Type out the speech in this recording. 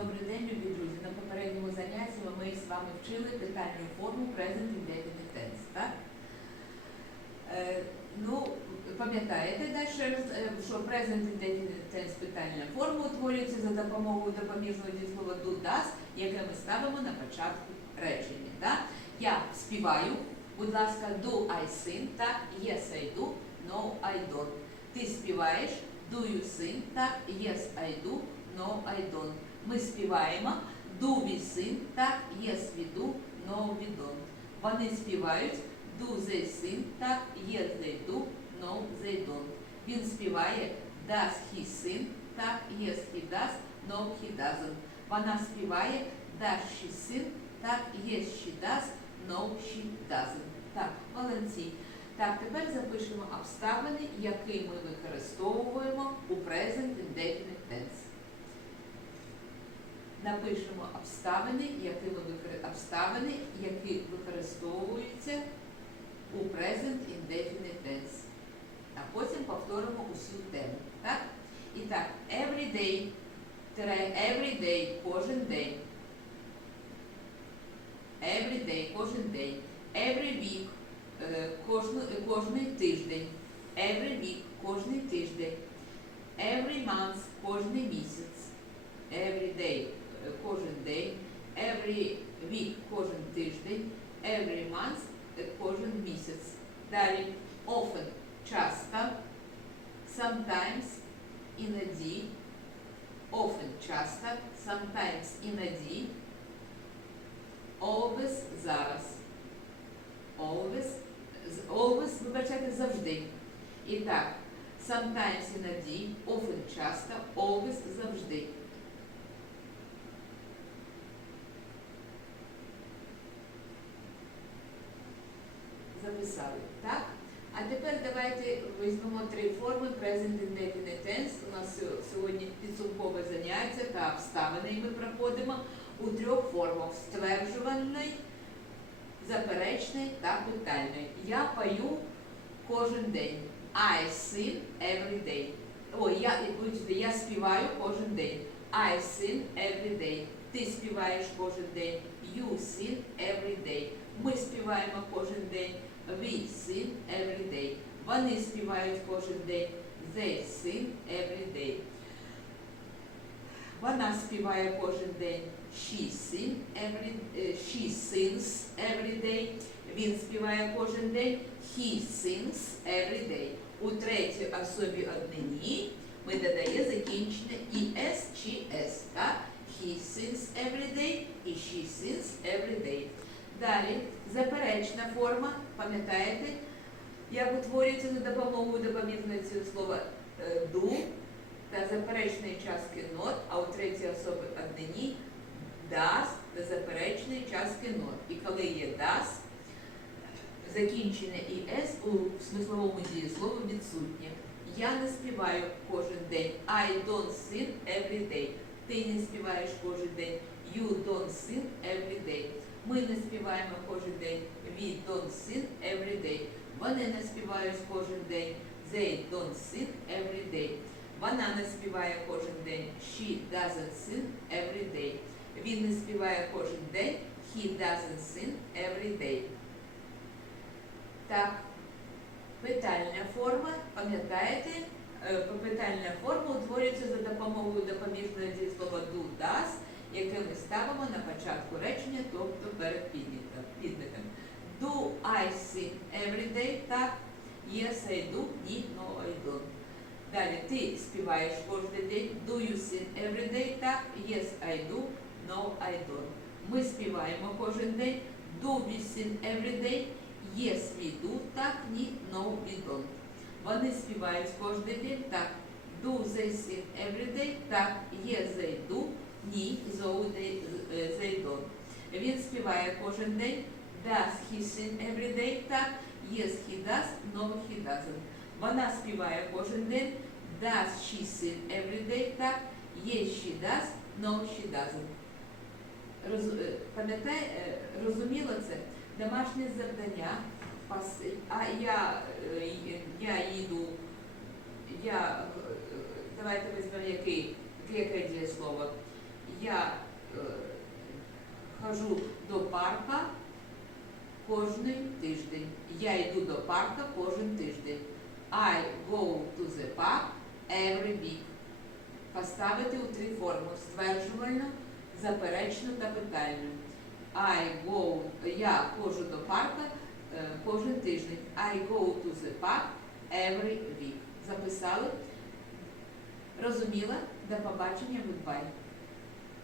Добрий день, любі друзі. На попередньому занятті ми з вами вчили питальну форму present indefinite tense, так? Е, ну, пам'ятаєте, е, що present indefinite tense питальна форма утворюється за допомогою допоміжного дієслова do does, яке ми ставимо на початку речення. Так? Я співаю, будь ласка, do I sing, так, yes I do, no I don't. Ти співаєш, do you sing, так, yes I do, no I don't. Ми співаємо, we sing, так, no we don't. Вони співають, do they sing, так, do, no they don't. Він співає, does he sing, так, does, no he doesn't. Вона співає, does she sing, так, does, no she doesn't. Так, молодці. Так, тепер запишемо обставини, які ми використовуємо у present indefinite tense. Напишемо обставини, які обставини, які використовуються у present indefinite tense. А потім повторимо усю тему. Так? І так, every day, every day, кожен день. Every day, кожен день. Every week, е, кожну, е, кожний тиждень. Every week, кожний тиждень. Every month, кожний місяць. Every day, кожен день. Every week, кожен тиждень. Every month, кожен місяць. Далі, often, часто. Sometimes, іноді. Often, часто. Sometimes, іноді. Always, зараз. Always, always, вибачайте, завжди. І так, sometimes іноді, often часто, always завжди. Записали, так? А тепер давайте візьмемо три форми present indefinite tense. У нас сьогодні підсумкове заняття та обставини, і ми проходимо у трьох формах стверджувальної, заперечної та питальної. Я пою кожен день. I sing every day. Ой, я, вибачте, я співаю кожен день. I sing every day. Ти співаєш кожен день. You sing every day. Ми співаємо кожен день. We sing every day. Вони співають кожен день. They sing every day. Вона співає кожен день. She sing every, е, she sings every day. Він співає кожен день. He sings every day. У третій особі однині ми додає закінчення es чи s. He sings every day і she sings every day. Далі заперечна форма, пам'ятаєте, як утворюється за допомогою допомірного слова е, do та заперечної частки not, а у третій особі однині does та заперечної частки not. І коли є does, закінчення «es» у смисловому дієслові відсутнє. Я не співаю кожен день. I don't sing every day. Ти не співаєш кожен день. You don't sing every day. Ми не співаємо кожен день. We don't sing every day. Вони не співають кожен день. They don't sing every day. Вона не співає кожен день. She doesn't sing every day. Він не співає кожен день. He doesn't sing every day. Так, питальна форма, пам'ятаєте, Е, питальна форма утворюється за допомогою допоміжного дієслова do, does, яке ми ставимо на початку речення, тобто перед підмітом. Do I sing every day? Так. Yes, I do. Ні, no, I don't. Далі, ти співаєш кожен день. Do you sing every day? Так. Yes, I do. No, I don't. Ми співаємо кожен день. Do we sing every day? Yes, we do. Так, ні, no, we don't. Вони співають кожен день. Так. Do they sing every day? Так. Yes, they do. Ні, so they, е. Він співає кожен день. Does he sing every day? Так. Yes, he does. No, he doesn't. Вона співає кожен день. Does she sing every day? Так. Yes, she does. No, she doesn't. Роз, е, пам'ятай, е, розуміло це? Домашнє завдання. Пас- А я, я їду, я, давайте візьмемо яке дієслово. Я е, хожу до парка кожний тиждень. Я йду до парка кожен тиждень. I go to the park every week. Поставити у три форми стверджувальну, заперечну та питальну. I go, я ходжу до парка е, кожен тиждень. I go to the park every week. Записали? Розуміла? До побачення, goodbye.